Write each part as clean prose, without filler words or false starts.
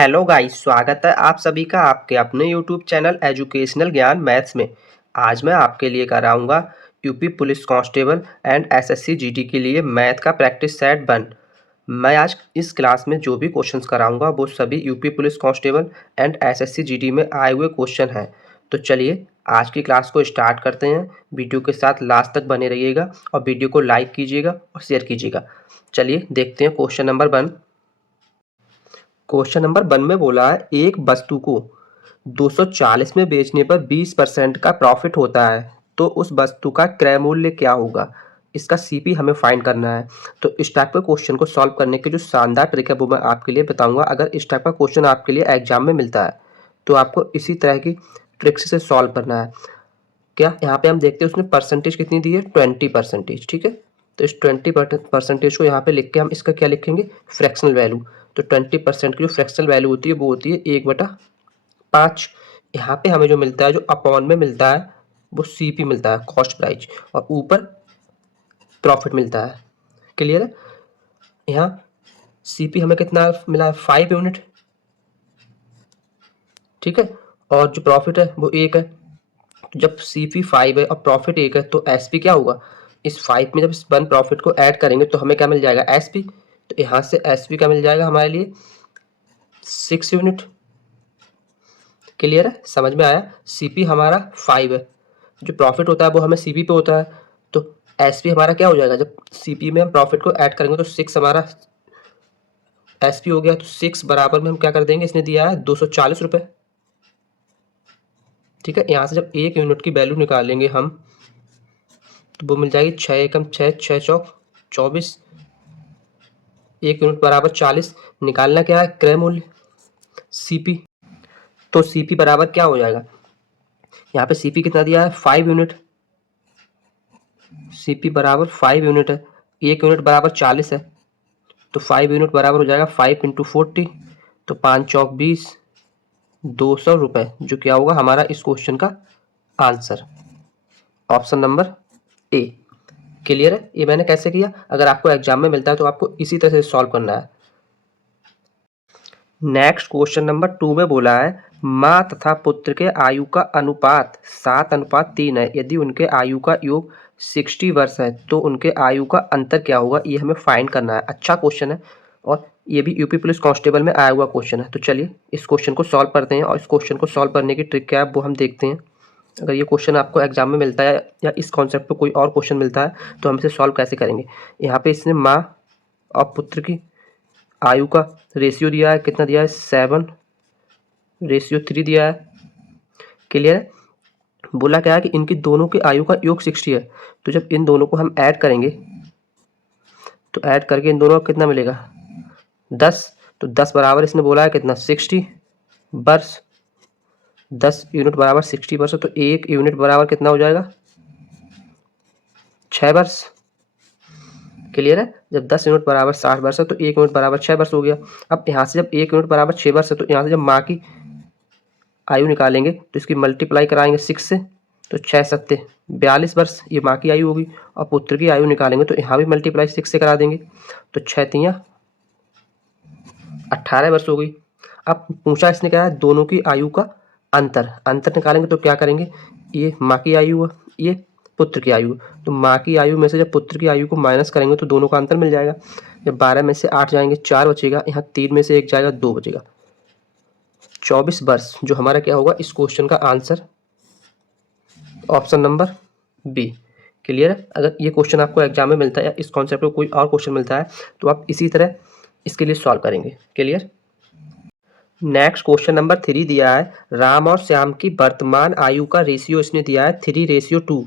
Hello guys, स्वागत है आप सभी का आपके अपने यूट्यूब चैनल एजुकेशनल ज्ञान मैथ्स में। आज मैं आपके लिए कराऊंगा UP police constable and SSC GD के लिए मैथ का प्रैक्टिस सेट 1। मैं आज इस क्लास में जो भी क्वेश्चंस कराऊंगा वो सभी UP police constable and SSC GD में आए हुए क्वेश्चन हैं। तो चलिए आज की क्लास को स्टार्ट करते हैं। वीडियो के साथ लास्ट तक बने रहिएगा और वीडियो को लाइक कीजिएगा और शेयर कीजिएगा। चलिए देखते हैं क्वेश्चन नंबर 1। क्वेश्चन नंबर 1 में बोला है एक वस्तु को 240 में बेचने पर 20% का प्रॉफिट होता है, तो उस वस्तु का क्रय मूल्य क्या होगा। इसका सीपी हमें फाइंड करना है। तो इस टाइप के क्वेश्चन को सॉल्व करने की जो शानदार ट्रिक है वो मैं आपके लिए बताऊंगा। अगर इस टाइप का क्वेश्चन आपके लिए एग्जाम में मिलता है तो आपको इसी तरह की ट्रिक्स से सॉल्व करना है। क्या यहाँ पे हम देखते हैं उसने परसेंटेज कितनी दी है, 20%। ठीक है, तो इस 20% को यहाँ पे लिख के हम इसका क्या लिखेंगे, फ्रैक्शनल वैल्यू। तो 20% की जो फ्रैक्शनल वैल्यू होती है वो होती है 1/5। यहाँ पे हमें जो मिलता है, जो अपॉन में मिलता है वो सीपी मिलता है, कॉस्ट प्राइस, और ऊपर प्रॉफिट मिलता है। क्लियर है। यहाँ सीपी हमें कितना मिला है, 5 यूनिट। ठीक है, और जो प्रॉफिट है वो 1 है। तो जब सीपी 5 है और प्रॉफिट 1 है तो एसपी क्या होगा, इस 5 में जब इस 1 प्रॉफिट को ऐड करेंगे तो हमें क्या मिल जाएगा, एसपी। तो यहाँ से एसपी क्या मिल जाएगा हमारे लिए, 6 यूनिट। क्लियर है, समझ में आया। सीपी हमारा 5 है, जो प्रॉफिट होता है वो हमें सीपी पे होता है। तो एसपी हमारा क्या हो जाएगा, जब सीपी में हम प्रॉफिट को ऐड करेंगे तो 6 हमारा एसपी हो गया। तो 6 बराबर में हम क्या कर देंगे, इसने दिया है 240 रुपये। ठीक है, यहाँ से जब 1 यूनिट की वैल्यू निकालेंगे हम तो वो मिल जाएगी 6 एकम 6, 6 चौक 24, 1 यूनिट बराबर 40। निकालना क्या है, क्रय मूल्य, सीपी। तो सीपी बराबर क्या हो जाएगा, यहाँ पे सीपी कितना दिया है, 5 यूनिट। सीपी बराबर 5 यूनिट है, 1 यूनिट बराबर 40 है। तो 5 यूनिट बराबर हो जाएगा 5 × 40, तो 5 चौक 20, 200 रुपये, जो क्या होगा हमारा इस क्वेश्चन का answer, option number A. Clear है। ये मैंने कैसे किया, अगर आपको एग्जाम में मिलता है तो आपको इसी तरह से सॉल्व करना है। नेक्स्ट क्वेश्चन नंबर 2 में बोला है माँ तथा पुत्र के आयु का अनुपात 7:3 है। यदि उनके आयु का योग 60 वर्ष है तो उनके आयु का अंतर क्या होगा, ये हमें फाइंड करना है। अच्छा क्वेश्चन है और ये भी यूपी पुलिस कांस्टेबल में आया हुआ क्वेश्चन है। तो चलिए इस क्वेश्चन को सॉल्व करते हैं और इस क्वेश्चन को सॉल्व करने की ट्रिक क्या है वो हम देखते हैं। अगर ये क्वेश्चन आपको एग्जाम में मिलता है या इस कॉन्सेप्ट पे कोई और क्वेश्चन मिलता है तो हम इसे सॉल्व कैसे करेंगे। यहाँ पे इसने माँ और पुत्र की आयु का रेशियो दिया है, कितना दिया है, 7:3 दिया है। क्लियर है। बोला क्या है कि इनकी दोनों की आयु का योग 60 है। तो जब इन दोनों को हम ऐड करेंगे तो ऐड करके इन दोनों का कितना मिलेगा, 10। तो 10 बराबर इसने बोला है कितना, 60 वर्ष। 10 यूनिट बराबर 60 वर्ष, तो 1 यूनिट बराबर कितना हो जाएगा, 6 वर्ष। क्लियर है। जब 10 यूनिट बराबर 60 वर्ष है तो 1 यूनिट बराबर 6 वर्ष हो गया। अब यहाँ से जब 1 यूनिट बराबर 6 वर्ष है तो यहाँ से जब माँ की आयु निकालेंगे तो इसकी मल्टीप्लाई कराएंगे 6 से, तो 6 सत्ते 42 वर्ष, ये माँ की आयु होगी। और पुत्र की आयु निकालेंगे तो यहाँ भी मल्टीप्लाई 6 से करा देंगे, तो 6 तियाँ 18 वर्ष हो गई। अब पूछा इसने क्या है, दोनों की आयु का अंतर। अंतर निकालेंगे तो क्या करेंगे, ये माँ की आयु है, ये पुत्र की आयु। तो माँ की आयु में से जब पुत्र की आयु को माइनस करेंगे तो दोनों का अंतर मिल जाएगा। जब 12 में से 8 जाएंगे 4 बचेगा, यहाँ 3 में से 1 जाएगा 2 बचेगा, 24 वर्ष, जो हमारा क्या होगा इस क्वेश्चन का answer, option number B. Clear है। अगर ये क्वेश्चन आपको एग्जाम में मिलता है या इस कॉन्सेप्ट में कोई और क्वेश्चन मिलता है तो आप इसी तरह इसके लिए सॉल्व करेंगे। क्लियर। नेक्स्ट क्वेश्चन नंबर 3 दिया है राम और श्याम की वर्तमान आयु का रेशियो इसने दिया है 3:2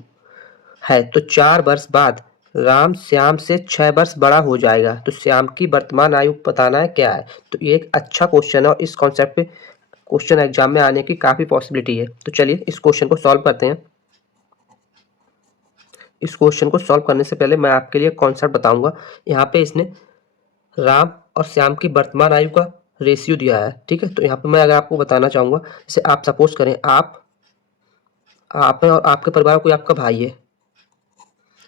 है। तो 4 वर्ष बाद राम श्याम से 6 वर्ष बड़ा हो जाएगा, तो श्याम की वर्तमान आयु बताना है क्या है। तो ये एक अच्छा क्वेश्चन है और इस कॉन्सेप्ट पे क्वेश्चन एग्जाम में आने की काफ़ी पॉसिबिलिटी है। तो चलिए इस क्वेश्चन को सॉल्व करते हैं। इस क्वेश्चन को सॉल्व करने से पहले मैं आपके लिए कॉन्सेप्ट बताऊंगा। यहाँ पे इसने राम और श्याम की वर्तमान आयु का रेशियो दिया है। ठीक है, तो यहाँ पे मैं अगर आपको बताना चाहूँगा, जैसे आप सपोज करें आप हैं और आपके परिवार में कोई आपका भाई है।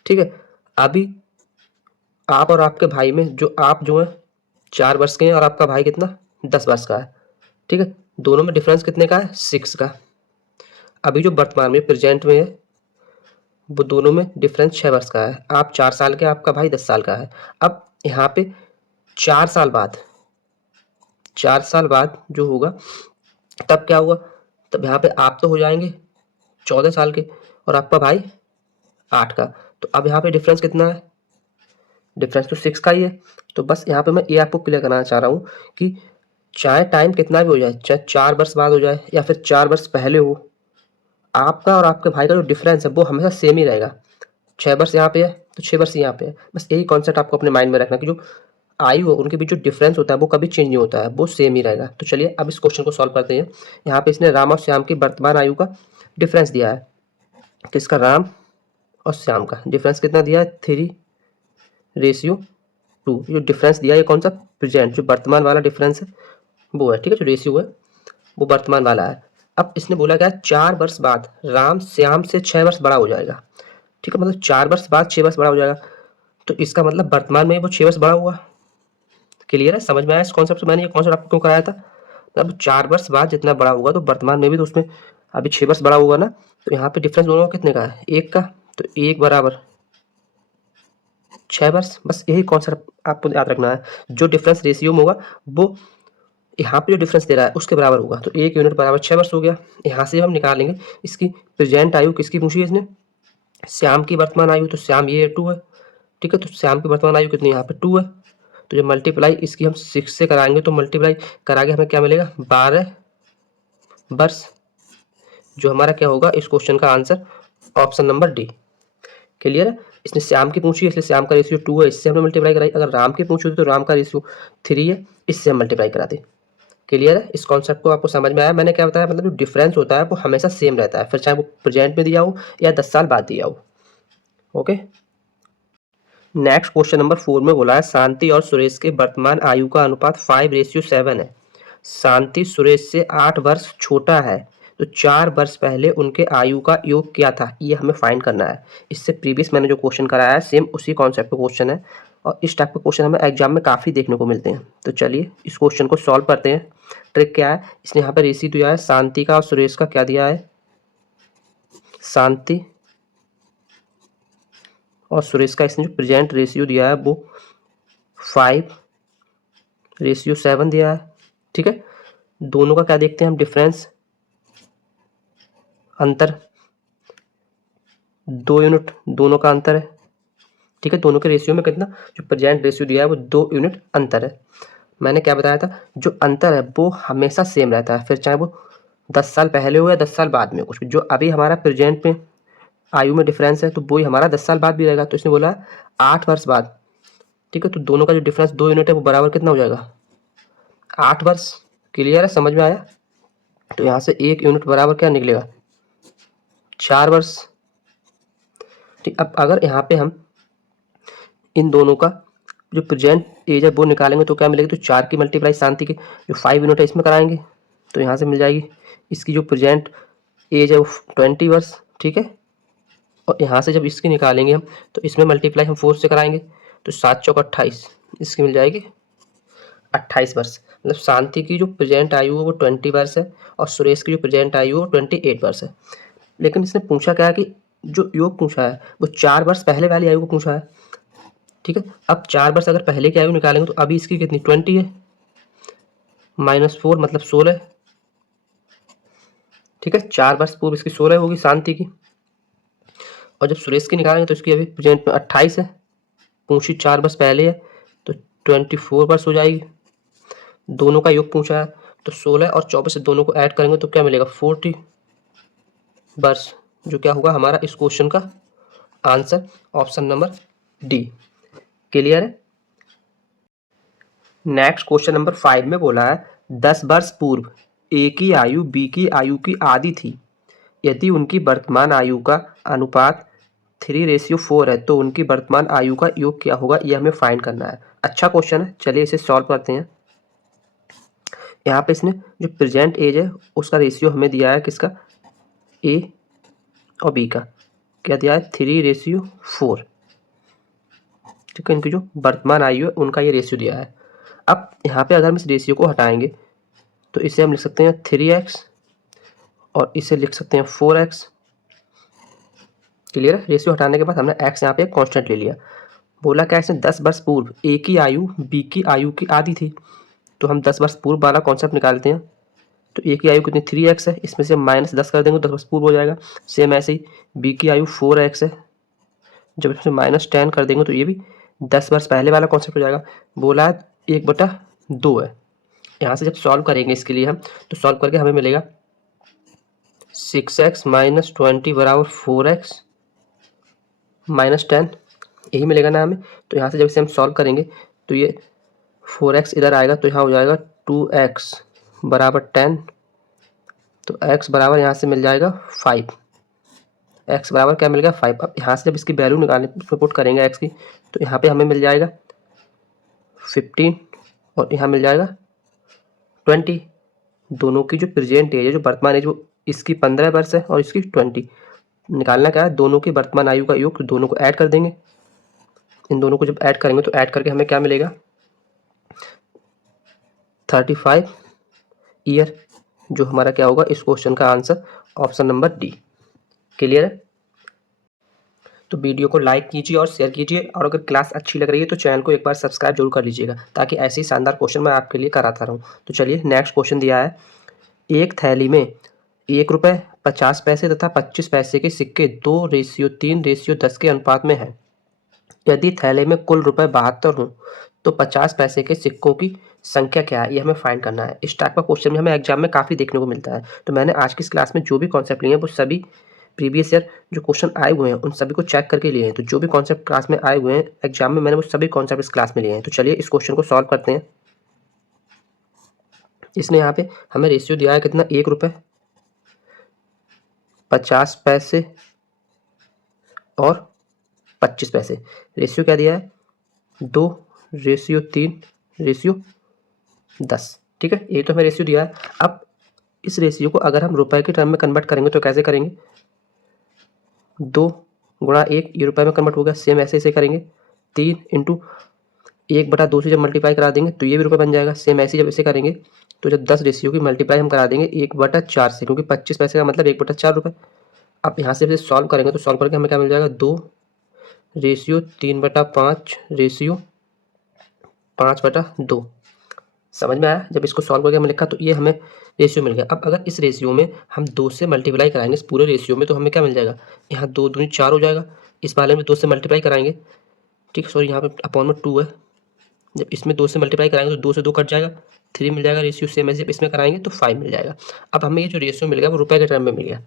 ठीक है, अभी आप और आपके भाई में जो आप जो है 4 वर्ष के हैं और आपका भाई कितना 10 वर्ष का है। ठीक है, दोनों में डिफरेंस कितने का है, 6 का। अभी जो वर्तमान में प्रेजेंट में है वो दोनों में डिफरेंस 6 वर्ष का है। आप 4 साल के, आपका भाई 10 साल का है। अब यहाँ पे 4 साल बाद, 4 साल बाद जो होगा तब क्या हुआ, तब यहाँ पे आप तो हो जाएंगे 14 साल के और आपका भाई 8 का। तो अब यहाँ पे डिफरेंस कितना है, डिफरेंस तो 6 का ही है। तो बस यहाँ पे मैं ये आपको क्लियर कराना चाह रहा हूँ कि चाहे टाइम कितना भी हो जाए, चाहे 4 वर्ष बाद हो जाए या फिर 4 वर्ष पहले हो, आपका और आपके भाई का जो डिफरेंस है वो हमेशा सेम ही रहेगा। 6 वर्ष यहाँ पे है तो 6 वर्ष यहाँ पे है। बस यही कॉन्सेप्ट आपको अपने माइंड में रखना कि जो आयु है उनके बीच जो डिफरेंस होता है वो कभी चेंज नहीं होता है, वो सेम ही रहेगा। तो चलिए अब इस क्वेश्चन को सॉल्व करते हैं। यहाँ पे इसने राम और श्याम की वर्तमान आयु का डिफरेंस दिया है। किसका, राम और श्याम का डिफरेंस कितना दिया है, 3:2। जो डिफरेंस दिया है ये कौन सा, प्रेजेंट, जो वर्तमान वाला डिफरेंस है वो है। ठीक है, जो रेशियो है वो वर्तमान वाला है। अब इसने बोला क्या, 4 वर्ष बाद राम श्याम से 6 वर्ष बड़ा हो जाएगा। ठीक है, मतलब 4 वर्ष बाद 6 वर्ष बड़ा हो जाएगा। तो इसका मतलब वर्तमान में वो 6 वर्ष बड़ा हुआ। क्लियर है, समझ में आया इस कॉन्सेप्ट से मैंने ये कॉन्सेप्ट आपको क्यों कराया था। अब 4 वर्ष बाद जितना बड़ा होगा तो वर्तमान में भी तो उसमें अभी 6 वर्ष बड़ा होगा ना। तो यहाँ पे डिफरेंस दोनों का कितने का है, 1 का। तो 1 बराबर 6 वर्ष। बस यही कॉन्सेप्ट आपको याद रखना है। जो डिफरेंस रेशियो में होगा वो यहाँ पे जो डिफरेंस दे रहा है उसके बराबर होगा। तो 1 यूनिट बराबर 6 वर्ष हो गया। यहाँ से हम निकालेंगे इसकी प्रेजेंट आयु, किसकी पूछी है इसने, श्याम की वर्तमान आयु। तो श्याम ये 2 है। ठीक है, तो श्याम की वर्तमान आयु कितनी, यहाँ पे 2 है। तो जब मल्टीप्लाई इसकी हम 6 से कराएंगे तो मल्टीप्लाई कराके हमें क्या मिलेगा, 12 वर्ष। जो हमारा क्या होगा इस क्वेश्चन का answer, option number D. Clear है, इसने श्याम की पूछी है इसलिए श्याम का रेशियो 2 है, इससे हमने मल्टीप्लाई कराई। अगर राम की पूछी होती तो राम का रेशियो 3 है, इससे हम मल्टीप्लाई कराते। क्लियर है, इस कॉन्सेप्ट को आपको समझ में आया। मैंने क्या बताया, मतलब जो डिफरेंस होता है वो हमेशा सेम रहता है, फिर चाहे वो प्रेजेंट में दिया हो या 10 साल बाद दिया हो। ओके, नेक्स्ट क्वेश्चन नंबर 4 में बोला है शांति और सुरेश के वर्तमान आयु का अनुपात 5:7 है। शांति सुरेश से 8 वर्ष छोटा है, तो 4 वर्ष पहले उनके आयु का योग क्या था, ये हमें फाइंड करना है। इससे प्रीवियस मैंने जो क्वेश्चन कराया है सेम उसी कॉन्सेप्ट का क्वेश्चन है और इस टाइप के क्वेश्चन हमें एग्जाम में काफ़ी देखने को मिलते हैं। तो चलिए इस क्वेश्चन को सॉल्व करते हैं। ट्रिक क्या है, इसने यहाँ पर रेशियो दिया है शांति का और सुरेश का, क्या दिया है, शांति और सुरेश का इसने जो प्रेजेंट रेशियो दिया है वो 5:7 दिया है। ठीक है, दोनों का क्या देखते हैं हम, डिफरेंस, अंतर, 2 यूनिट दोनों का अंतर है। ठीक है, दोनों के रेशियो में कितना, जो प्रेजेंट रेशियो दिया है वो 2 यूनिट अंतर है। मैंने क्या बताया था, जो अंतर है वो हमेशा सेम रहता है, फिर चाहे वो 10 साल पहले हो या 10 साल बाद में कुछ भी। जो अभी हमारा प्रेजेंट में आयु में डिफरेंस है तो वही हमारा 10 साल बाद भी रहेगा। तो इसने बोला 8 वर्ष बाद। ठीक है, तो दोनों का जो डिफरेंस 2 यूनिट है वो बराबर कितना हो जाएगा, 8 वर्ष। क्लियर है, समझ में आया। तो यहाँ से 1 यूनिट बराबर क्या निकलेगा, 4 वर्ष। ठीक, अब अगर यहाँ पे हम इन दोनों का जो प्रेजेंट एज है वो निकालेंगे तो क्या मिलेगी, तो 4 की मल्टीप्लाई शांति की जो 5 यूनिट है इसमें कराएंगे तो यहाँ से मिल जाएगी इसकी जो प्रेजेंट एज है वो 20 वर्ष। ठीक है, और यहाँ से जब इसकी निकालेंगे हम तो इसमें मल्टीप्लाई हम 4 से कराएंगे तो 7 चौक 28, इसकी मिल जाएगी 28 वर्ष। मतलब शांति की जो प्रेजेंट आयु है वो 20 वर्ष है और सुरेश की जो प्रेजेंट आयु है वो 28 वर्ष है। लेकिन इसने पूछा क्या है कि जो योग पूछा है वो 4 वर्ष पहले वाली आयु को पूछा है। ठीक है, अब 4 वर्ष अगर पहले की आयु निकालेंगे तो अभी इसकी कितनी 20 है, -4 मतलब 16। ठीक है, 4 वर्ष पूर्व इसकी 16 होगी शांति की, और जब सुरेश की निकालेंगे तो इसकी अभी प्रेजेंट में 28 है, पूछी 4 वर्ष पहले है तो 24 वर्ष हो जाएगी। दोनों का योग पूछा है तो 16 और 24 से दोनों को ऐड करेंगे तो क्या मिलेगा, 40 वर्ष, जो क्या होगा हमारा इस क्वेश्चन का answer, option number D. Clear है। नेक्स्ट क्वेश्चन नंबर 5 में बोला है 10 वर्ष पूर्व ए की आयु बी की आयु की आधी थी, यदि उनकी वर्तमान आयु का अनुपात 3:4 है तो उनकी वर्तमान आयु का योग क्या होगा, यह हमें फाइंड करना है। अच्छा क्वेश्चन है, चलिए इसे सॉल्व करते हैं। यहाँ पे इसने जो प्रेजेंट एज है उसका रेशियो हमें दिया है, किसका, ए और बी का, क्या दिया है 3:4। ठीक है, इनकी जो वर्तमान आयु है उनका ये रेशियो दिया है। अब यहाँ पे अगर हम इस रेशियो को हटाएंगे तो इसे हम लिख सकते हैं 3x और इसे लिख सकते हैं 4x। क्लियर है? रेशियो हटाने के बाद हमने x यहाँ पे एक कांस्टेंट ले लिया। बोला क्या इसने 10 वर्ष पूर्व a की आयु b की आयु की आधी थी, तो हम 10 वर्ष पूर्व वाला कॉन्सेप्ट निकालते हैं। तो a की आयु कितनी 3x है, इसमें से हम -10 कर देंगे तो 10 वर्ष पूर्व हो जाएगा। सेम ऐसे ही b की आयु 4x है, जब इसमें -10 कर देंगे तो ये भी 10 वर्ष पहले वाला कॉन्सेप्ट हो जाएगा। बोला 1/2 है। यहाँ से जब सॉल्व करेंगे इसके लिए हम, तो सॉल्व करके हमें मिलेगा 6x - 20 बराबर 4x -10, यही मिलेगा ना हमें। तो यहाँ से जब इसे हम सॉल्व करेंगे तो ये 4x इधर आएगा तो यहाँ हो जाएगा 2x बराबर 10, तो x बराबर यहाँ से मिल जाएगा 5। x बराबर क्या मिल गया 5। अब यहाँ से जब इसकी वैल्यू निकालने पुट करेंगे x की, तो यहाँ पे हमें मिल जाएगा 15 और यहाँ मिल जाएगा 20। दोनों की जो प्रेजेंट एज है, जो वर्तमान एज, वो इसकी 15 वर्ष है और इसकी 20। निकालना क्या है, दोनों की वर्तमान आयु का योग, दोनों को ऐड कर देंगे। इन दोनों को जब ऐड करेंगे तो ऐड करके हमें क्या मिलेगा 35 ईयर, जो हमारा क्या होगा इस क्वेश्चन का answer option number D. Clear है? तो वीडियो को लाइक कीजिए और शेयर कीजिए, और अगर क्लास अच्छी लग रही है तो चैनल को एक बार सब्सक्राइब जरूर कर लीजिएगा, ताकि ऐसे ही शानदार क्वेश्चन मैं आपके लिए कराता रहूँ। तो चलिए नेक्स्ट क्वेश्चन दिया है, एक थैली में 1 रुपये 50 पैसे तथा 25 पैसे के सिक्के 2:3:10 के अनुपात में हैं। यदि थैले में कुल रुपए 72 हों तो 50 पैसे के सिक्कों की संख्या क्या है, ये हमें फाइंड करना है। इस टाइप का क्वेश्चन में हमें एग्जाम में काफ़ी देखने को मिलता है। तो मैंने आज की इस क्लास में जो भी कॉन्सेप्ट लिए हैं वो सभी प्रीवियस ईयर जो क्वेश्चन आए हुए हैं उन सभी को चेक करके लिए हैं। तो जो भी कॉन्सेप्ट क्लास में आए हुए हैं एग्जाम में, मैंने वो सभी कॉन्सेप्ट इस क्लास में लिए हैं। तो चलिए इस क्वेश्चन को सॉल्व करते हैं। इसने यहाँ पे हमें रेशियो दिया है कितना, 1 रुपये 50 पैसे और 25 पैसे। रेशियो क्या दिया है 2:3:10। ठीक है, ये तो हमें रेशियो दिया है। अब इस रेशियो को अगर हम रुपए के टर्म में कन्वर्ट करेंगे तो कैसे करेंगे, 2 गुणा 1, ये रुपए में कन्वर्ट हो गया। सेम ऐसे ऐसे करेंगे, 3 इंटू 1/2 से जब मल्टीप्लाई करा देंगे तो ये भी रुपए बन जाएगा। सेम ऐसे जब इसे करेंगे तो जब 10 रेशियो की मल्टीप्लाई हम करा देंगे 1/4 से, क्योंकि 25 पैसे का मतलब 1/4 रुपये। अब यहाँ से सॉल्व करेंगे तो सॉल्व करके हमें क्या मिल जाएगा 2:3/5 रेशियो 5/2। समझ में आया? जब इसको सॉल्व करके हमें लिखा तो ये हमें रेशियो मिल गया। अब अगर इस रेशियो में हम 2 से मल्टीप्लाई कराएंगे इस पूरे रेशियो में, तो हमें क्या मिल जाएगा, यहाँ 2 दूनी 4 हो जाएगा। इस वाले में 2 से मल्टीप्लाई कराएंगे, ठीक है, सॉरी यहाँ पे अपॉन में 2 है। जब इसमें 2 से मल्टीप्लाई कराएंगे तो 2 से 2 कट जाएगा, 3 मिल जाएगा रेशियो। सेम ऐसे इसमें कराएंगे तो 5 मिल जाएगा। अब हमें ये जो रेशियो मिल गया वो रुपए के टर्म में मिल गया।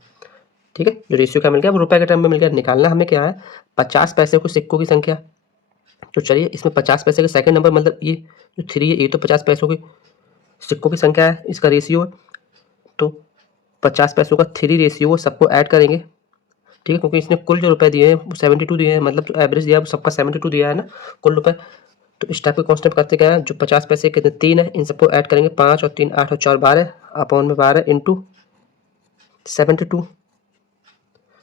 ठीक है, जो रेशियो क्या मिल गया वो रुपए के टर्म में मिल गया। निकालना हमें क्या है 50 पैसे को सिक्कों की संख्या। तो चलिए इसमें 50 पैसे का सेकंड नंबर, मतलब ये जो 3 है ये तो 50 पैसों के सिक्कों की संख्या है, इसका रेशियो है। तो 50 पैसों का 3 रेशियो, वो सबको ऐड करेंगे। ठीक है, क्योंकि इसने कुल जो रुपए दिए हैं वो 72 दिए हैं, मतलब जो एवरेज दिया है वो सबका 72 दिया है ना कुल रुपए। तो इस टाइप के कॉन्सेप्ट करते क्या है, जो 50 पैसे कितने 3 है, इन सबको ऐड करेंगे, 5 और 3 8 और 4 12 अपॉन में 12 इंटू 72।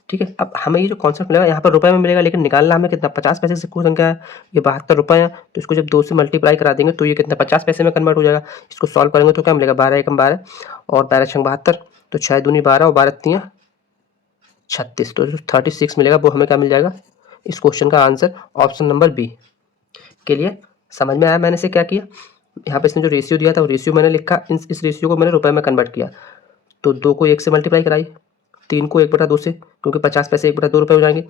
ठीक है, अब हमें ये जो कॉन्सेप्ट मिलेगा यहाँ पर रुपए में मिलेगा, लेकिन निकालना हमें कितना 50 पैसे से कुछ संख्या है, ये 72 रुपये है। तो इसको जब 2 से मल्टीप्लाई करा देंगे तो ये कितना 50 पैसे में कन्वर्ट हो जाएगा। इसको सॉल्व करेंगे तो क्या मिलेगा 12 एकम 12 और 12 छंग 72, तो 6 दूनी 12 और 12 तीन 36, तो जो 36 मिलेगा वो हमें क्या मिल जाएगा इस क्वेश्चन का आंसर ऑप्शन नंबर बी। के लिए समझ में आया मैंने से क्या किया, यहाँ पे इसने जो रेशियो दिया था वो रेशियो मैंने लिखा, इस रेशियो को मैंने रुपए में कन्वर्ट किया। तो 2 को 1 से मल्टीप्लाई कराई, 3 को 1/2 से, क्योंकि 50 पैसे 1/2 रुपये हो जाएंगे,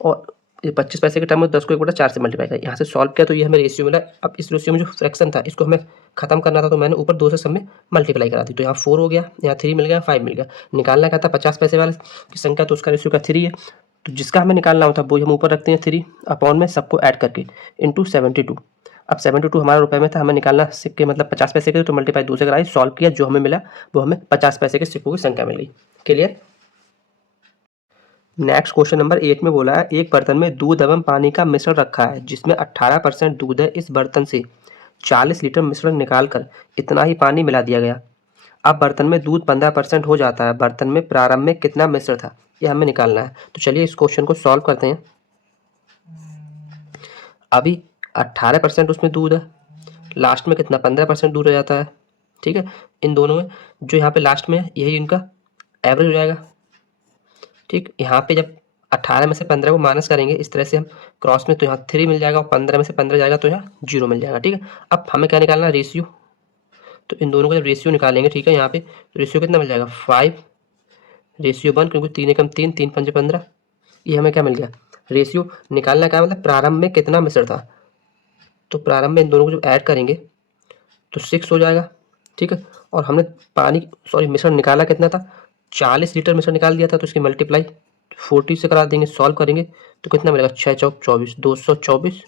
और ये 25 पैसे के टर्म में 10 को 1/4 से मल्टीप्लाई किया। यहाँ से सॉल्व किया तो ये हमें रेशियो मिला। अब इस रेशियो में जो फ्रैक्शन था इसको हमें खत्म करना था, तो मैंने ऊपर 2 से सब में मल्टीप्लाई करा दी। तो यहाँ 4 हो गया, यहाँ 3 मिल गया, 5 मिल गया। निकालना क्या था 50 पैसे वाले की संख्या, तो उसका रेशियो का 3 है। तो जिसका हमें निकालना होता है वो हम ऊपर रखते हैं 3 अपॉन में सबको ऐड करके इंटू 72। अब 72 हमारा रुपए में था, हमें निकालना सिक्के मतलब 50 पैसे के, तो मल्टीप्लाई 2 से कराई, सॉल्व किया, जो हमें मिला वो हमें 50 पैसे के सिक्कों की संख्या मिल गई। क्लियर? नेक्स्ट क्वेश्चन नंबर 8 में बोला है, एक बर्तन में दूध एवं पानी का मिश्रण रखा है जिसमें 18% दूध है। इस बर्तन से 40 लीटर मिश्रण निकालकर इतना ही पानी मिला दिया गया। अब बर्तन में दूध 15% हो जाता है। बर्तन में प्रारंभ में कितना मिश्रण था, ये हमें निकालना है। तो चलिए इस क्वेश्चन को सॉल्व करते हैं। अभी 18% उसमें दूध है, लास्ट में कितना 15% दूध हो जाता है। ठीक है। इन दोनों में जो यहाँ पे लास्ट में है यही इनका एवरेज हो जाएगा। ठीक, यहाँ पे जब 18 में से 15 को माइनस करेंगे इस तरह से हम क्रॉस में, तो यहाँ 3 मिल जाएगा और 15 में से 15 जाएगा तो यहाँ 0 मिल जाएगा। ठीक है, अब हमें क्या निकालना है, रेशियो। तो इन दोनों का जब रेशियो निकालेंगे, ठीक है, यहाँ पे तो रेशियो कितना मिल जाएगा 5/1, क्योंकि 3 एकम 3, 3 पंजे 15, ये हमें क्या मिल गया रेशियो। निकालना क्या मतलब प्रारंभ में कितना मिश्रण था, तो प्रारंभ में इन दोनों को जब ऐड करेंगे तो 6 हो जाएगा। ठीक है, और हमने मिश्रण निकाला कितना था, 40 लीटर मिश्रण निकाल दिया था, तो इसकी मल्टीप्लाई 40 से करा देंगे, सॉल्व करेंगे तो कितना मिलेगा 6 चौक 24, 224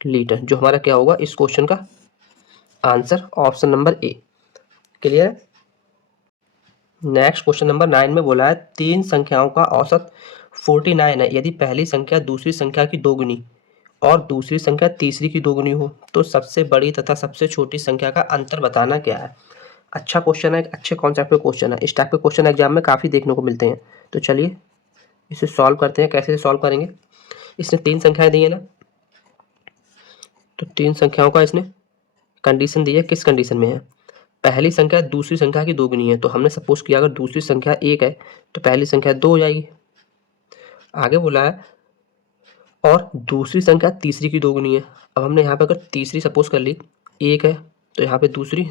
लीटर, जो हमारा क्या होगा इस क्वेश्चन का answer, option number A. Clear है। नेक्स्ट क्वेश्चन नंबर 9 में बोला है 3 संख्याओं का औसत 49 है यदि पहली संख्या दूसरी संख्या की दोगुनी और दूसरी संख्या तीसरी की दोगुनी हो तो सबसे बड़ी तथा सबसे छोटी संख्या का अंतर बताना क्या है। अच्छा क्वेश्चन है, एक अच्छे कॉन्सेप्ट पे क्वेश्चन है। इस टाइप के क्वेश्चन एग्जाम में काफ़ी देखने को मिलते हैं। तो चलिए इसे सॉल्व करते हैं। कैसे सॉल्व करेंगे, इसने 3 संख्याएं दी है ना, तो 3 संख्याओं का इसने कंडीशन दी है। किस कंडीशन में है, पहली संख्या दूसरी संख्या की दोगुनी है, तो हमने सपोज किया अगर दूसरी संख्या 1 है तो पहली संख्या 2 हो जाएगी। आगे बोला है और दूसरी संख्या तीसरी की दोगुनी है। अब हमने यहाँ पे अगर तीसरी सपोज कर ली 1 है तो यहाँ पे दूसरी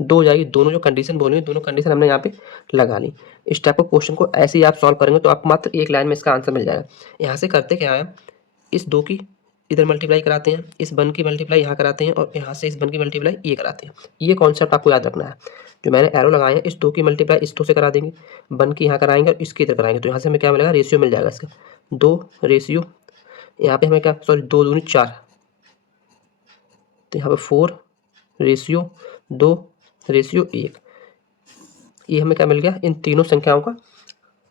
2 हो जाएगी। दोनों जो कंडीशन बोली है दोनों कंडीशन हमने यहाँ पे लगा ली। इस टाइप का क्वेश्चन को ऐसे ही आप सॉल्व करेंगे तो आपको मात्र एक लाइन में इसका आंसर मिल जाएगा। यहाँ से करते क्या है, इस 2 की इधर मल्टीप्लाई कराते हैं, इस 1 की मल्टीप्लाई यहाँ कराते हैं और यहाँ से इस 1 की मल्टीप्लाई ये कराते हैं। ये कॉन्सेप्ट आपको याद रखना है। जो मैंने एरो लगाए हैं, इस 2 की मल्टीप्लाई इस 2 से करा देंगे, 1 की यहाँ कराएंगे और इसकी इधर कराएंगे, तो यहाँ से हमें क्या मिलेगा रेशियो मिल जाएगा इसका 2 रेशियो। यहाँ पे हमें क्या 2 दूनी 4, तो यहाँ पे 4 रेशियो 2 रेशियो 1, ये हमें क्या मिल गया इन तीनों संख्याओं का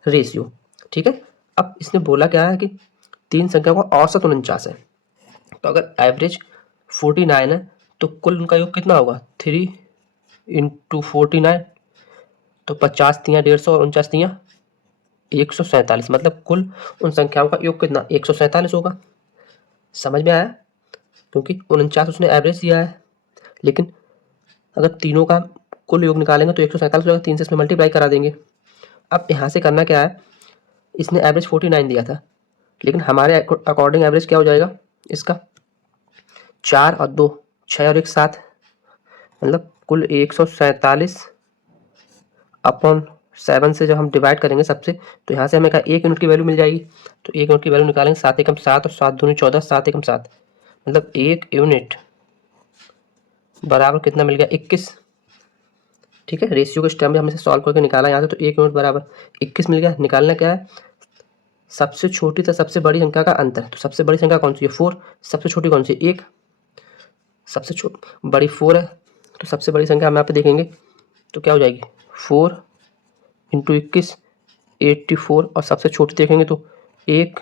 रेशियो। ठीक है, अब इसने बोला क्या है कि 3 संख्याओं का औसत 49 है, तो अगर एवरेज 49 है तो कुल उनका योग कितना होगा 3 × 49, तो 50 तियाँ 150 और 49 तियाँ 147, मतलब कुल उन संख्याओं का योग कितना 147 होगा। समझ में आया, क्योंकि 49 उसने एवरेज दिया है, लेकिन अगर तीनों का कुल योग निकालेंगे तो 147 हो जाएगा, 3 से इसमें मल्टीप्लाई करा देंगे। अब यहाँ से करना क्या है, इसने एवरेज 49 दिया था, लेकिन हमारे अकॉर्डिंग एवरेज क्या हो जाएगा इसका 4 और 2 6 और 1 7, मतलब कुल 147 अपॉन 7 से जब हम डिवाइड करेंगे सबसे, तो यहाँ से हमें क्या 1 यूनिट की वैल्यू मिल जाएगी। तो 1 यूनिट की वैल्यू निकालेंगे 7 एकम 7 और 7 दूनी 14, 7 एकम 7, मतलब 1 यूनिट बराबर कितना मिल गया 21। ठीक है, रेशियो के स्टेप में हमने सॉल्व करके निकाला यहाँ से, तो 1 यूनिट बराबर 21 मिल गया। निकालना क्या है, सबसे छोटी से सबसे बड़ी संख्या का अंतर। तो सबसे बड़ी संख्या कौन सी है 4, सबसे छोटी कौन सी 1, सबसे बड़ी 4 है, तो सबसे बड़ी संख्या हम यहाँ पे देखेंगे तो क्या हो जाएगी 4 × 21 84, और सबसे छोटी देखेंगे तो 1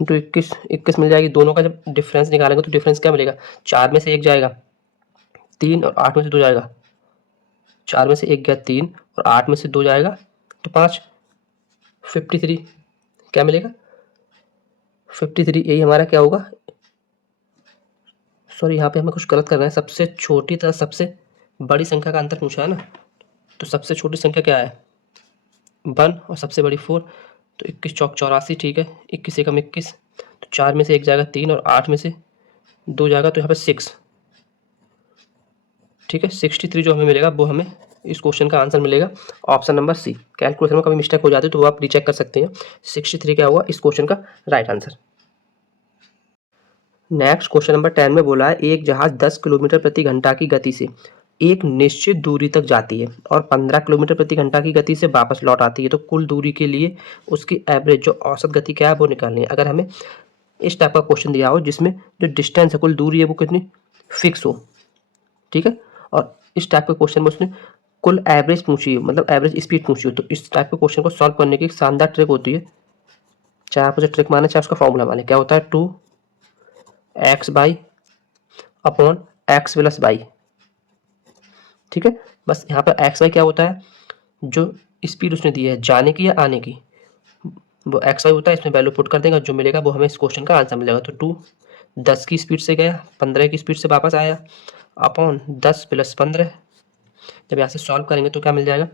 × 21 21 मिल जाएगी। दोनों का जब डिफरेंस निकालेंगे तो डिफरेंस क्या मिलेगा, 4 में से 1 जाएगा 3 और 8 में से 2 जाएगा, 4 में से 1 गया 3 और 8 में से 2 जाएगा तो 5, 53 क्या मिलेगा 53, यही हमारा क्या होगा। सॉरी, यहाँ पे हमें कुछ गलत करना है, सबसे छोटी तथा सबसे बड़ी संख्या का अंतर पूछा है ना, तो सबसे छोटी संख्या क्या है 1 और सबसे बड़ी 4, तो 21 चौक 84, ठीक है 21 एकम 21, तो 4 में से 1 जाएगा 3 और 8 में से 2 जाएगा, तो यहाँ पे 6, ठीक है 63 जो हमें मिलेगा वो हमें इस क्वेश्चन का आंसर मिलेगा, ऑप्शन नंबर सी। कैलकुलेशन में कभी मिस्टेक हो जाती है तो वो आप रीचेक कर सकते हैं। 63 क्या हुआ इस क्वेश्चन का right answer. Next question number 10 में बोला है एक जहाज 10 किलोमीटर प्रति घंटा की गति से एक निश्चित दूरी तक जाती है और 15 किलोमीटर प्रति घंटा की गति से वापस लौट आती है, तो कुल दूरी के लिए उसकी एवरेज जो औसत गति क्या है वो निकालनी है। अगर हमें इस टाइप का क्वेश्चन दिया हो जिसमें जो डिस्टेंस है कुल दूरी है वो कितनी फिक्स हो, ठीक है, और इस टाइप के क्वेश्चन में उसने कुल एवरेज पूछी है, मतलब एवरेज स्पीड पूछी हो, तो इस टाइप के क्वेश्चन को सॉल्व करने की एक शानदार ट्रिक होती है। चाहे आप उसे ट्रिक माने चाहे उसका फॉर्मूला माने, क्या होता है 2x/अपॉन x + y, ठीक है। बस यहाँ पर xy क्या होता है, जो स्पीड उसने दी है जाने की या आने की, वो xy होता है। इसमें वैल्यू पुट कर देगा, जो मिलेगा वो हमें इस क्वेश्चन का आंसर मिल जाएगा। तो 2 10 की स्पीड से गया, 15 की स्पीड से वापस आया, अपॉन 10 + 15, जब यहाँ से सॉल्व करेंगे तो क्या मिल जाएगा,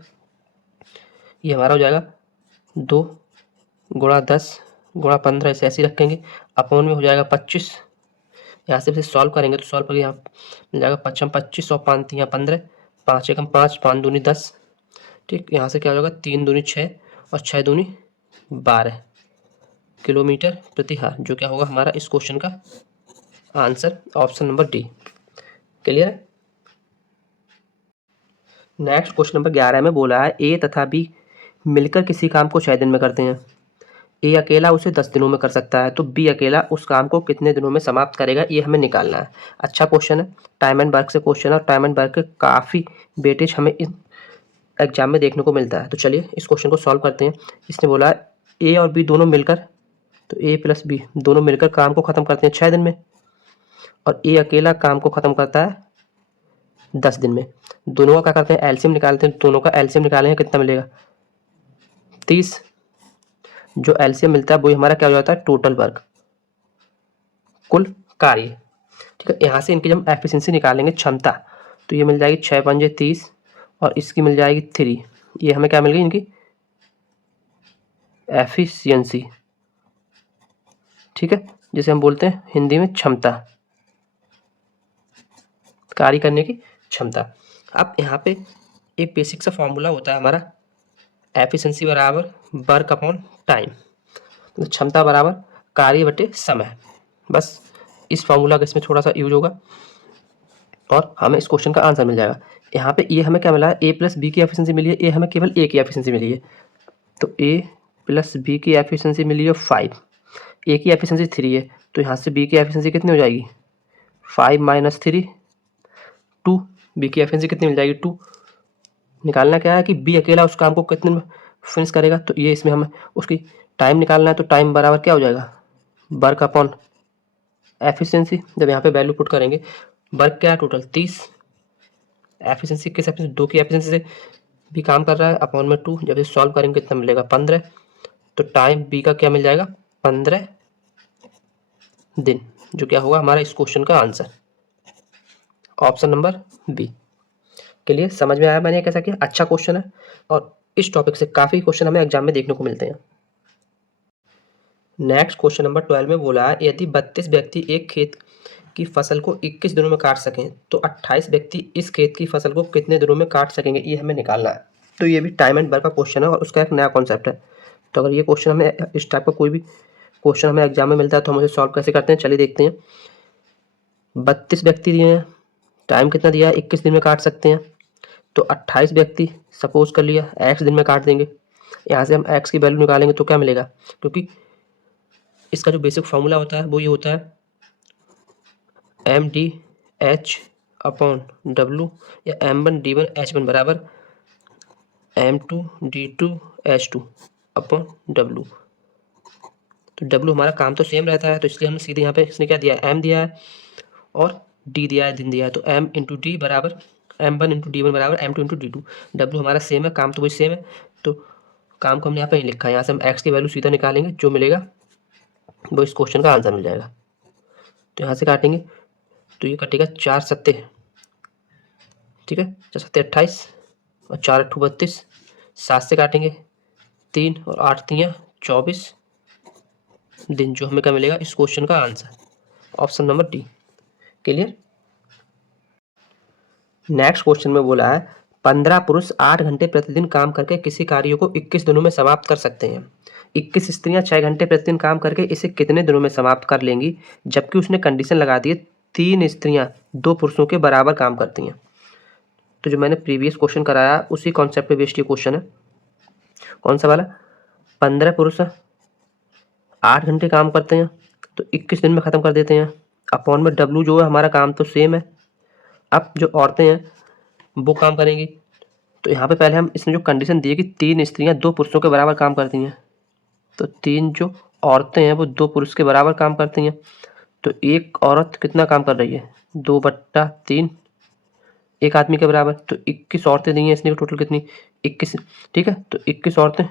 ये हमारा हो जाएगा 2 गुणा 10 गुणा 15, ऐसे ऐसे रखेंगे, अपॉन में हो जाएगा 25। यहाँ से सॉल्व करेंगे तो सॉल्व करके यहाँ मिल जाएगा 5 25 और 5 यहाँ 15, 5 एकम 5, 5 दूनी 10। ठीक, यहाँ से क्या हो जाएगा 3 दूनी 6 और 6 दूनी 12 किलोमीटर प्रति हार, जो क्या होगा हमारा इस क्वेश्चन का answer option number D. Clear है। नेक्स्ट क्वेश्चन नंबर 11 में बोला है ए तथा बी मिलकर किसी काम को 6 दिन में करते हैं। ए अकेला उसे 10 दिनों में कर सकता है, तो बी अकेला उस काम को कितने दिनों में समाप्त करेगा, ये हमें निकालना है। अच्छा क्वेश्चन है, टाइम एंड वर्क से क्वेश्चन है, और टाइम एंड वर्क के काफ़ी वेटेज हमें इस एग्जाम में देखने को मिलता है। तो चलिए इस क्वेश्चन को सॉल्व करते हैं। इसने बोला है ए और बी दोनों मिलकर, तो ए प्लस बी दोनों मिलकर काम को ख़त्म करते हैं 6 दिन में, और ए अकेला काम को ख़त्म करता है 10 दिन में। दोनों का क्या करते हैं, एलसीएम निकालते हैं। दोनों का एलसीएम निकालेंगे कितना मिलेगा, 30। जो एलसीएम मिलता है वही हमारा क्या हो जाता है, टोटल वर्क, कुल कार्य। ठीक है, यहाँ से इनकी जब एफिशिएंसी निकालेंगे, क्षमता, तो ये मिल जाएगी 6 पंजे 30 और इसकी मिल जाएगी 3। ये हमें क्या मिल गई, इनकी एफिशिएंसी। ठीक है, जिसे हम बोलते हैं हिंदी में क्षमता, कार्य करने की क्षमता। अब यहाँ पे एक बेसिक सा फॉर्मूला होता है हमारा, एफिशिएंसी बराबर वर्क अपॉन टाइम, तो क्षमता बराबर कार्य बटे समय। बस इस फॉर्मूला का इसमें थोड़ा सा यूज होगा और हमें इस क्वेश्चन का आंसर मिल जाएगा। यहाँ पे ये हमें क्या मिला है, ए प्लस बी की एफिशिएंसी मिली है, ये हमें केवल ए की एफिशिएंसी मिली है। तो ए प्लस बी की एफिशिएंसी मिली है 5, ए की एफिशिएंसी 3 है, तो यहाँ से बी की एफिशिएंसी कितनी हो जाएगी, 5 माइनस 3 2। बी की एफिशिएंसी कितनी मिल जाएगी, 2। निकालना क्या है कि बी अकेला उस काम को कितने में फिनिश करेगा, तो ये इसमें हमें उसकी टाइम निकालना है। तो टाइम बराबर क्या हो जाएगा, वर्क अपॉन एफिशिएंसी। जब यहाँ पे वैल्यू पुट करेंगे, वर्क क्या है टोटल 30, एफिशिएंसी किस एफिशिएंसी, 2 की एफिशिएंसी से भी काम कर रहा है, अपॉन में 2। जब इसे सॉल्व करेंगे कितना मिलेगा, 15। तो टाइम बी का क्या मिल जाएगा, 15 दिन, जो क्या होगा हमारा इस क्वेश्चन का आंसर ऑप्शन नंबर बी। के लिए समझ में आया मैंने कैसा किया, अच्छा क्वेश्चन है और इस टॉपिक से काफ़ी क्वेश्चन हमें एग्जाम में देखने को मिलते हैं। नेक्स्ट क्वेश्चन नंबर 12 में बोला है यदि 32 व्यक्ति एक खेत की फसल को 21 दिनों में काट सकें तो 28 व्यक्ति इस खेत की फसल को कितने दिनों में काट सकेंगे, ये हमें निकालना है। तो ये भी टाइम एंड वर्क का क्वेश्चन है और उसका एक नया कॉन्सेप्ट है। तो अगर ये क्वेश्चन हमें इस टाइप का कोई भी क्वेश्चन हमें एग्जाम में मिलता है तो हम उसे सॉल्व कैसे करते हैं, चलिए देखते हैं। 32 व्यक्ति दिए हैं, टाइम कितना दिया है, 21 दिन में काट सकते हैं। तो 28 व्यक्ति सपोज कर लिया x दिन में काट देंगे। यहाँ से हम x की वैल्यू निकालेंगे तो क्या मिलेगा, क्योंकि इसका जो बेसिक फार्मूला होता है वो ये होता है MDH अपॉन W या M1D1H1 बराबर M2D2H2 अपॉन W। तो W हमारा काम तो सेम रहता है, तो इसलिए हमने सीधे यहाँ पे इसने क्या दिया है, M दिया है और D दिया है, दिन दिया है। तो M इंटू डी बराबर M1 इंटू D1 बराबर M2 इंटू D2। W हमारा सेम है, काम तो वही सेम है, तो काम को हमने यहाँ पे लिखा है। यहाँ से हम x की वैल्यू सीधा निकालेंगे, जो मिलेगा वो इस क्वेश्चन का आंसर मिल जाएगा। तो यहाँ से काटेंगे तो ये कटेगा 4 सत्ते, ठीक है, 4 सत्ते 28 और 4 अट्ठू 32। 7 से काटेंगे 3 और 8 तियाँ 24 दिन, जो हमें क्या मिलेगा इस क्वेश्चन का answer option number D. Clear. Next question में बोला है 15 पुरुष 8 घंटे प्रतिदिन काम करके किसी कार्य को 21 दिनों में समाप्त कर सकते हैं। 21 स्त्रियां 6 घंटे प्रतिदिन काम करके इसे कितने दिनों में समाप्त कर लेंगी, जबकि उसने कंडीशन लगा दी है 3 स्त्रियां 2 पुरुषों के बराबर काम करती हैं। तो जो मैंने प्रीवियस क्वेश्चन कराया उसी कॉन्सेप्ट पे बेस्ड ये क्वेश्चन है। कौन सा वाला, 15 पुरुष 8 घंटे काम करते हैं तो 21 दिन में ख़त्म कर देते हैं, अपॉन में W जो है हमारा काम तो सेम है। अब जो औरतें हैं वो काम करेंगी, तो यहाँ पे पहले हम इसने जो कंडीशन दी है कि 3 स्त्रियां 2 पुरुषों के बराबर काम करती हैं, तो 3 जो औरतें हैं वो 2 पुरुष के बराबर काम करती हैं। तो एक औरत कितना काम कर रही है, 2/3 एक आदमी के बराबर। तो 21 औरतें दी हैं इसने, टोटल कितनी 21, ठीक है। तो 21 औरतें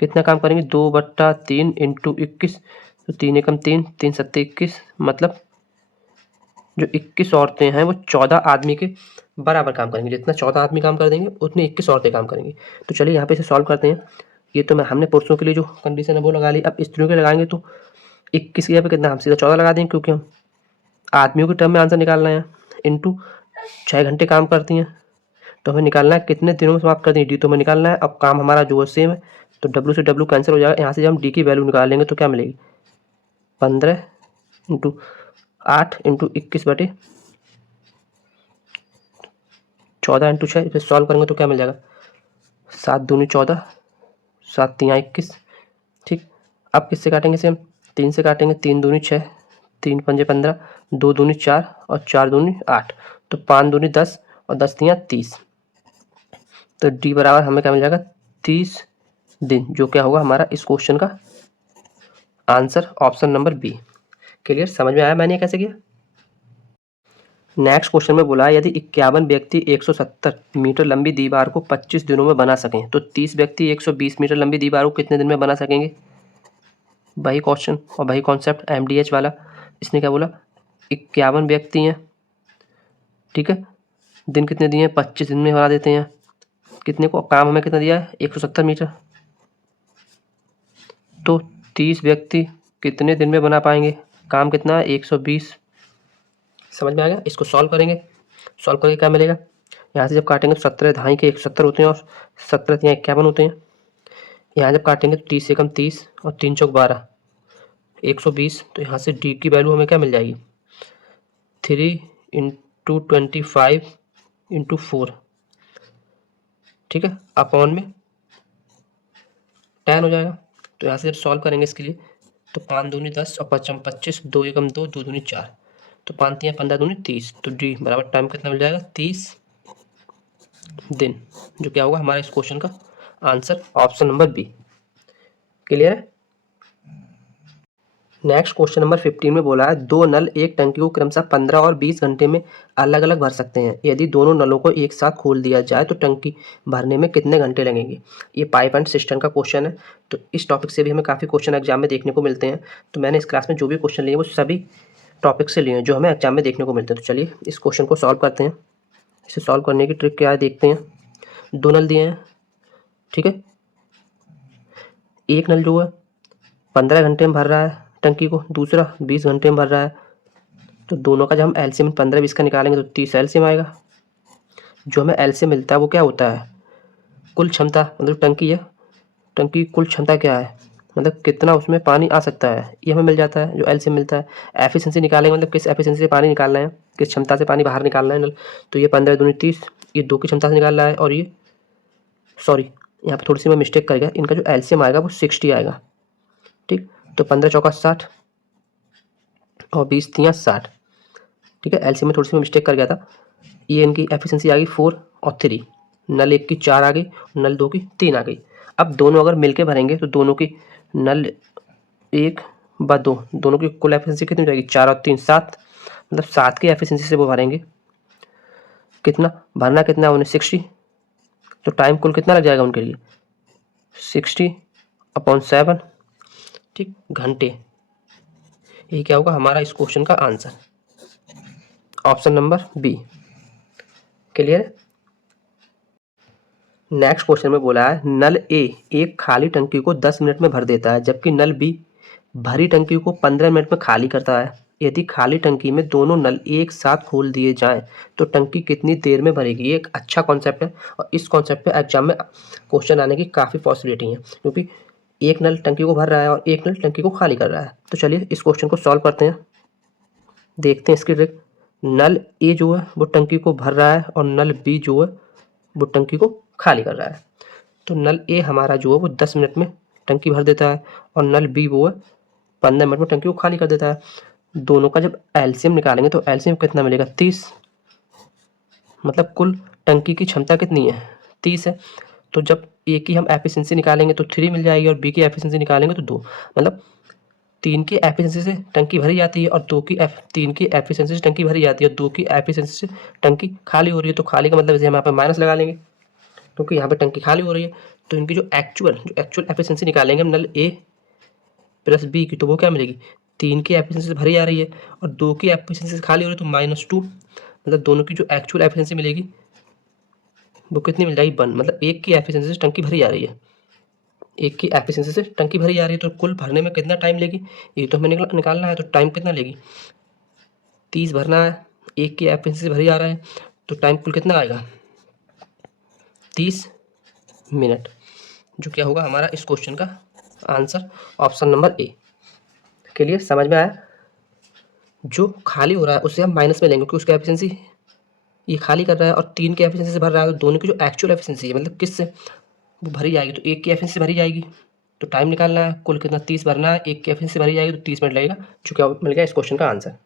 कितना काम करेंगी, 2/3 इंटू 21, तो 3 एकम 3 3 सत्ते 21, मतलब जो 21 औरतें हैं वो 14 आदमी के बराबर काम करेंगी। जितना 14 आदमी काम कर देंगे उतनी 21 औरतें काम करेंगी। तो चलिए यहाँ पे इसे सॉल्व करते हैं। ये तो हमने पुरुषों के लिए जो कंडीशन है वो लगा ली। अब स्त्रियों के लगाएंगे तो 21 की जगह पे कितना, हम सीधा 14 लगा देंगे, क्योंकि हम आदमियों के टर्म में आंसर निकालना है। इंटू 6 घंटे काम करती हैं, तो हमें निकालना है कितने दिनों में समाप्त कर दी, डी तो हमें निकालना है। अब काम हमारा जो है सेम है, तो डब्ल्यू से डब्ल्यू कैंसिल हो जाएगा। यहाँ से जब हम डी की वैल्यू निकाल लेंगे तो क्या मिलेगी, 15 इंटू 8 इंटू 21/14 इंटू 6। इसे सॉल्व करेंगे तो क्या मिल जाएगा, 7 दूनी 14, 7 तियाँ 21। ठीक, अब किससे काटेंगे इसे हम, 3 से काटेंगे। 3 दूनी 6, 3 पंजे 15, 2 दूनी 4 और 4 दूनी 8, तो 5 दूनी 10 और 10 तियाँ 30। तो डी बराबर हमें क्या मिल जाएगा, 30 दिन, जो क्या होगा हमारा इस क्वेश्चन का answer, option number B. Clear, समझ में आया मैंने कैसे किया। नेक्स्ट क्वेश्चन में बोला है यदि 51 व्यक्ति 170 मीटर लंबी दीवार को 25 दिनों में बना सकें तो 30 व्यक्ति 120 मीटर लंबी दीवार को कितने दिन में बना सकेंगे। वही क्वेश्चन और वही कॉन्सेप्ट MDH वाला। इसने क्या बोला, 51 व्यक्ति हैं, ठीक है, दिन कितने दिए हैं, 25 दिन में बना देते हैं। कितने को, काम हमें कितना दिया है, 170 मीटर, तो 30 व्यक्ति कितने दिन में बना पाएंगे, काम कितना है, 120। समझ में आ गया। इसको सॉल्व करेंगे, सॉल्व करके क्या मिलेगा, यहाँ से जब काटेंगे तो 17 ढाई के 170 होते हैं और 17 यहाँ 51 होते हैं। यहाँ जब काटेंगे तो 30 से कम 30 और 3 चौक 12, 120। तो यहाँ से डी की वैल्यू हमें क्या मिल जाएगी, 3 इंटू 25 इंटू 4, ठीक है, अपॉन में 10 हो जाएगा। तो यहाँ से जब सॉल्व करेंगे इसके लिए तो 5 दूनी 10 और 5 25, 2 एकम 2, 2 दूनी 4, तो 5 तियाँ 15 दूनी 30। तो डी बराबर टाइम कितना मिल जाएगा, 30 दिन, जो क्या होगा हमारा इस क्वेश्चन का answer, option number B. Clear है। नेक्स्ट क्वेश्चन नंबर 15 में बोला है दो नल एक टंकी को क्रमशः 15 और 20 घंटे में अलग अलग भर सकते हैं। यदि दोनों नलों को एक साथ खोल दिया जाए तो टंकी भरने में कितने घंटे लगेंगे। ये पाइप एंड सिस्टम का क्वेश्चन है। तो इस टॉपिक से भी हमें काफ़ी क्वेश्चन एग्जाम में देखने को मिलते हैं। तो मैंने इस क्लास में जो भी क्वेश्चन लिए वो सभी टॉपिक से लिए हैं जो हमें एग्जाम में देखने को मिलते हैं। तो चलिए इस क्वेश्चन को सॉल्व करते हैं। इसे सॉल्व करने की ट्रिक क्या है देखते हैं। दो नल दिए हैं, ठीक है, एक नल जो है 15 घंटे में भर रहा है टंकी को, दूसरा 20 घंटे में भर रहा है। तो दोनों का जब हम एलसीएम 15-20 का निकालेंगे तो 30 एलसीएम आएगा। जो हमें एलसीएम मिलता है वो क्या होता है, कुल क्षमता, मतलब टंकी है, टंकी की कुल क्षमता क्या है, मतलब कितना उसमें पानी आ सकता है, ये हमें मिल जाता है जो एलसीएम मिलता है। एफिशिएंसी निकालेंगे, मतलब किस एफिशिएंसी से पानी निकालना है, किस क्षमता से पानी बाहर निकालना है नल। तो ये 15 दूनी 30, ये 2 की क्षमता से निकाल रहा है, और ये सॉरी यहाँ पर थोड़ी सी मैं मिस्टेक कर गया, इनका जो एलसीएम आएगा वो 60 आएगा, ठीक। तो 15 चौका 60 और 20 तियाँ 60, ठीक है। एलसीएम में थोड़ी सी मैं मिस्टेक कर गया था। ये इनकी एफिशिएंसी आ गई 4 और 3, नल 1 की 4 आ गई, नल 2 की 3 आ गई। अब दोनों अगर मिलके भरेंगे तो दोनों की नल 1 व 2 दोनों की कुल एफिशिएंसी कितनी हो जाएगी, 4 और 3 7, मतलब 7 की एफिशिएंसी से वो भरेंगे। कितना भरना, कितना उन्हें 60, तो टाइम कुल कितना लग जाएगा उनके लिए, 60/7, ठीक, घंटे। ये क्या होगा हमारा इस क्वेश्चन का answer, option number B. Clear है। नेक्स्ट क्वेश्चन में बोला है नल ए एक खाली टंकी को 10 मिनट में भर देता है, जबकि नल बी भरी टंकी को 15 मिनट में खाली करता है। यदि खाली टंकी में दोनों नल एक साथ खोल दिए जाएं तो टंकी कितनी देर में भरेगी। ये एक अच्छा कॉन्सेप्ट है और इस कॉन्सेप्ट पे एग्जाम में क्वेश्चन आने की काफ़ी पॉसिबिलिटी है, क्योंकि एक नल टंकी को भर रहा है और एक नल टंकी को खाली कर रहा है। तो चलिए इस क्वेश्चन को सॉल्व करते हैं, देखते हैं इसकी ट्रिक। नल ए जो है वो टंकी को भर रहा है और नल बी जो है वो टंकी को खाली कर रहा है। तो नल ए हमारा जो है वो 10 मिनट में टंकी भर देता है और नल बी वो है 15 मिनट में टंकी को खाली कर देता है। दोनों का जब एलसीएम निकालेंगे तो एलसीएम कितना मिलेगा, 30, मतलब कुल टंकी की क्षमता कितनी है, 30 है। तो जब ए की हम एफिशिएंसी निकालेंगे तो 3 मिल जाएगी और बी की एफिशिएंसी निकालेंगे तो 2, मतलब 3 की एफिशिएंसी से टंकी भरी जाती है और 3 की एफिशिएंसी से टंकी भरी जाती है और 2 की एफिशिएंसी से टंकी खाली हो रही है। तो खाली का मतलब इसे हम यहाँ पर माइनस लगा लेंगे, क्योंकि यहाँ पे टंकी खाली हो रही है। तो इनकी जो एक्चुअल एफिशिएंसी निकालेंगे हम नल ए प्लस बी की, तो वो क्या मिलेगी, 3 की एफिशिएंसी से भरी आ रही है और 2 की एफिशिएंसी से खाली हो रही है, तो -2, मतलब दोनों की जो एक्चुअल एफिशिएंसी मिलेगी वो कितनी मिल जाएगी 1, मतलब 1 की एफिशिएंसी से टंकी भरी आ रही है, 1 की एफिशिएंसी से टंकी भरी आ रही है, तो कुल भरने में कितना टाइम लेगी ये तो हमें निकालना है। तो टाइम कितना लेगी, 30 भरना है, 1 की एफिशिएंसी से भरी आ रहा है, तो टाइम कुल कितना आएगा 30 मिनट, जो क्या होगा हमारा इस क्वेश्चन का answer option number A. Clear, समझ में आया। जो खाली हो रहा है उससे हम माइनस में लेंगे क्योंकि उसकी एफिशिएंसी ये खाली कर रहा है और 3 की एफिशिएंसी से भर रहा है, तो दोनों की जो एक्चुअल एफिशिएंसी है मतलब किससे वो भरी जाएगी, तो 1 की एफिशिएंसी भरी जाएगी, तो टाइम निकालना है, कुल कितना 30 भरना है, 1 की एफिशिएंसी भरी जाएगी तो 30 मिनट लगेगा, जो क्या मिल गया इस क्वेश्चन का आंसर।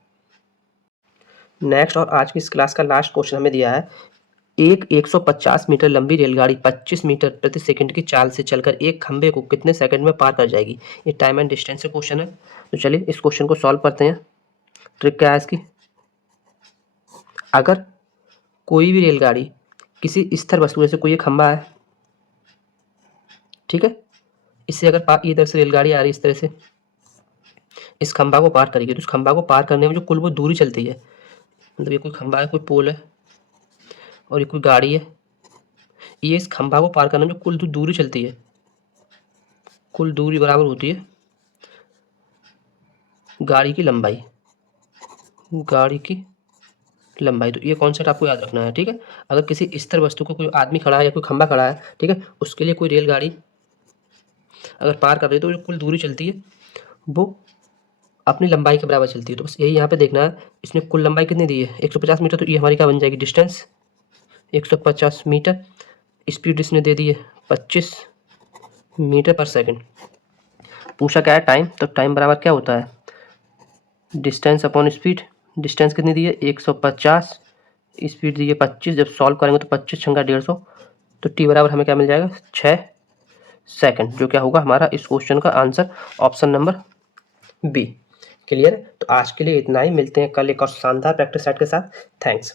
नेक्स्ट और आज की इस क्लास का लास्ट क्वेश्चन हमें दिया है, एक 150 मीटर लंबी रेलगाड़ी 25 मीटर प्रति सेकंड की चाल से चलकर एक खंबे को कितने सेकंड में पार कर जाएगी। ये टाइम एंड डिस्टेंस से क्वेश्चन है, तो चलिए इस क्वेश्चन को सॉल्व करते हैं। ट्रिक क्या है इसकी, अगर कोई भी रेलगाड़ी किसी स्थिर वस्तु जैसे कोई एक खंबा है, ठीक है, इससे अगर इधर से रेलगाड़ी आ रही है इस तरह से, इस खंबा को पार करेगी, तो उस खंबा को पार करने में जो कुल वो दूरी चलती है, मतलब ये कोई खंबा है, कोई पोल है और ये कोई गाड़ी है, ये इस खंबा को पार करने में जो कुल दूरी चलती है, कुल दूरी बराबर होती है गाड़ी की लंबाई, गाड़ी की लंबाई। तो ये कॉन्सेप्ट आपको याद रखना है, ठीक है। अगर किसी स्थिर वस्तु को कोई आदमी खड़ा है या कोई खंबा खड़ा है, ठीक है, उसके लिए कोई रेलगाड़ी अगर पार कर रही है तो जो कुल दूरी चलती है वो अपनी लंबाई के बराबर चलती है। तो बस यही यहाँ पे देखना है, इसने कुल लंबाई कितनी दी है 150 मीटर, तो ये हमारी क्या बन जाएगी डिस्टेंस 150 मीटर, स्पीड इसने दे दी है 25 मीटर पर सेकंड। पूछा क्या है टाइम, तो टाइम बराबर क्या होता है डिस्टेंस अपॉन स्पीड, डिस्टेंस कितनी दी है 150, स्पीड दी है 25, जब सॉल्व करेंगे तो 25 छंगा 150, तो टी बराबर हमें क्या मिल जाएगा 6 सेकंड, जो क्या होगा हमारा इस क्वेश्चन का answer option number B. Clear है, तो आज के लिए इतना ही, मिलते हैं कल एक और शानदार प्रैक्टिस सेट के साथ। थैंक्स।